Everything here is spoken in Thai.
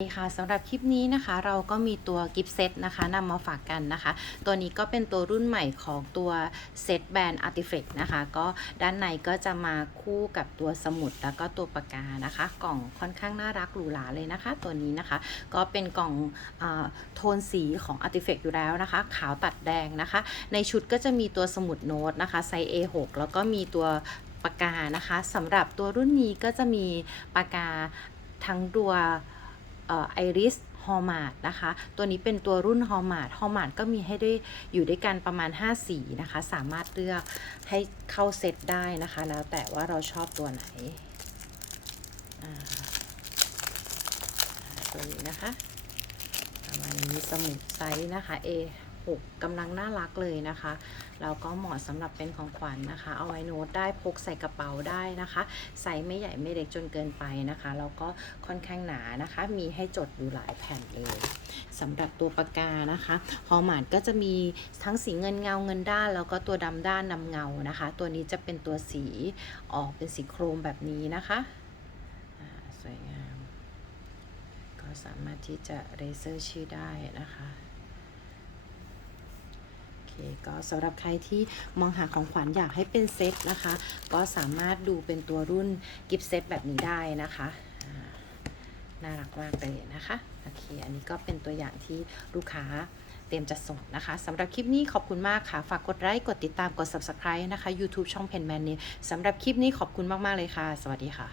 สวัสดีค่ะสำหรับคลิปนี้นะคะ เราก็มีตัวกิฟต์เซตนะคะนำมาฝากกันนะคะ ตัวนี้ก็เป็นตัวรุ่นใหม่ของตัวเซตแบรนด์ Artifact นะคะ ก็ด้านในก็จะมาคู่กับตัวสมุดแล้วก็ตัวปากกานะคะ กล่องค่อนข้างน่ารักหรูหราเลยนะคะ ตัวนี้นะคะ ก็เป็นกล่องอโทนสีของ Artifact อยู่แล้วนะคะ ขาวตัดแดงนะคะ ในชุดก็จะมีตัวสมุดโน้ตนะคะไซส์ A6 แล้วก็มีตัวปากกานะคะสำหรับตัวรุ่นนี้ก็จะมีปากกาทั้งตัว ไอริสฮอร์มาดนะคะ ตัวนี้เป็นตัวรุ่นฮอร์มาดฮอร์มาดก็มีให้ด้วยอยู่ด้วยกันประมาณ 5 สีนะคะ สามารถเลือกให้เข้าเซตได้นะคะ แล้วแต่ว่าเราชอบตัวไหนตัวนี้นะคะ ประมาณนี้สมุดไซส์นะคะ A 6กำลังน่ารักเลยนะคะแล้วก็เหมาะสำหรับเป็นของขวัญนะคะ เอาไว้โน้ตได้พกใส่กระเป๋าได้นะคะไซส์ไม่ใหญ่ไม่เล็กจนเกินไปนะคะแล้วก็ค่อนข้างหนานะคะ มีให้จดอยู่หลายแผ่นเลยสำหรับตัวปากกานะคะฮอมาดก็จะมีทั้งสีเงินเงาเงินด้าน แล้วก็ตัวดำด้านนำเงานะคะ ตัวนี้จะเป็นตัวสีออกเป็นสีโครมแบบนี้นะคะสวยงาม ก็สามารถที่จะเรเซอร์ชื่อได้นะคะ ก็สำหรับใครที่มองหาของขวัญอยากให้เป็นเซตนะคะ ก็สามารถดูเป็นตัวรุ่นกิฟต์เซตแบบนี้ได้นะคะน่ารักมากเลยนะคะโอเคอันนี้ก็เป็นตัวอย่างที่ลูกค้าเตรียมจะส่งนะคะสำหรับคลิปนี้ขอบคุณมากค่ะ ฝากกดไลค์กดติดตามกด subscribe นะคะ YouTube ช่องเพนแมนนี้สำหรับคลิปนี้ขอบคุณมาก ๆ เลยค่ะ สวัสดีค่ะ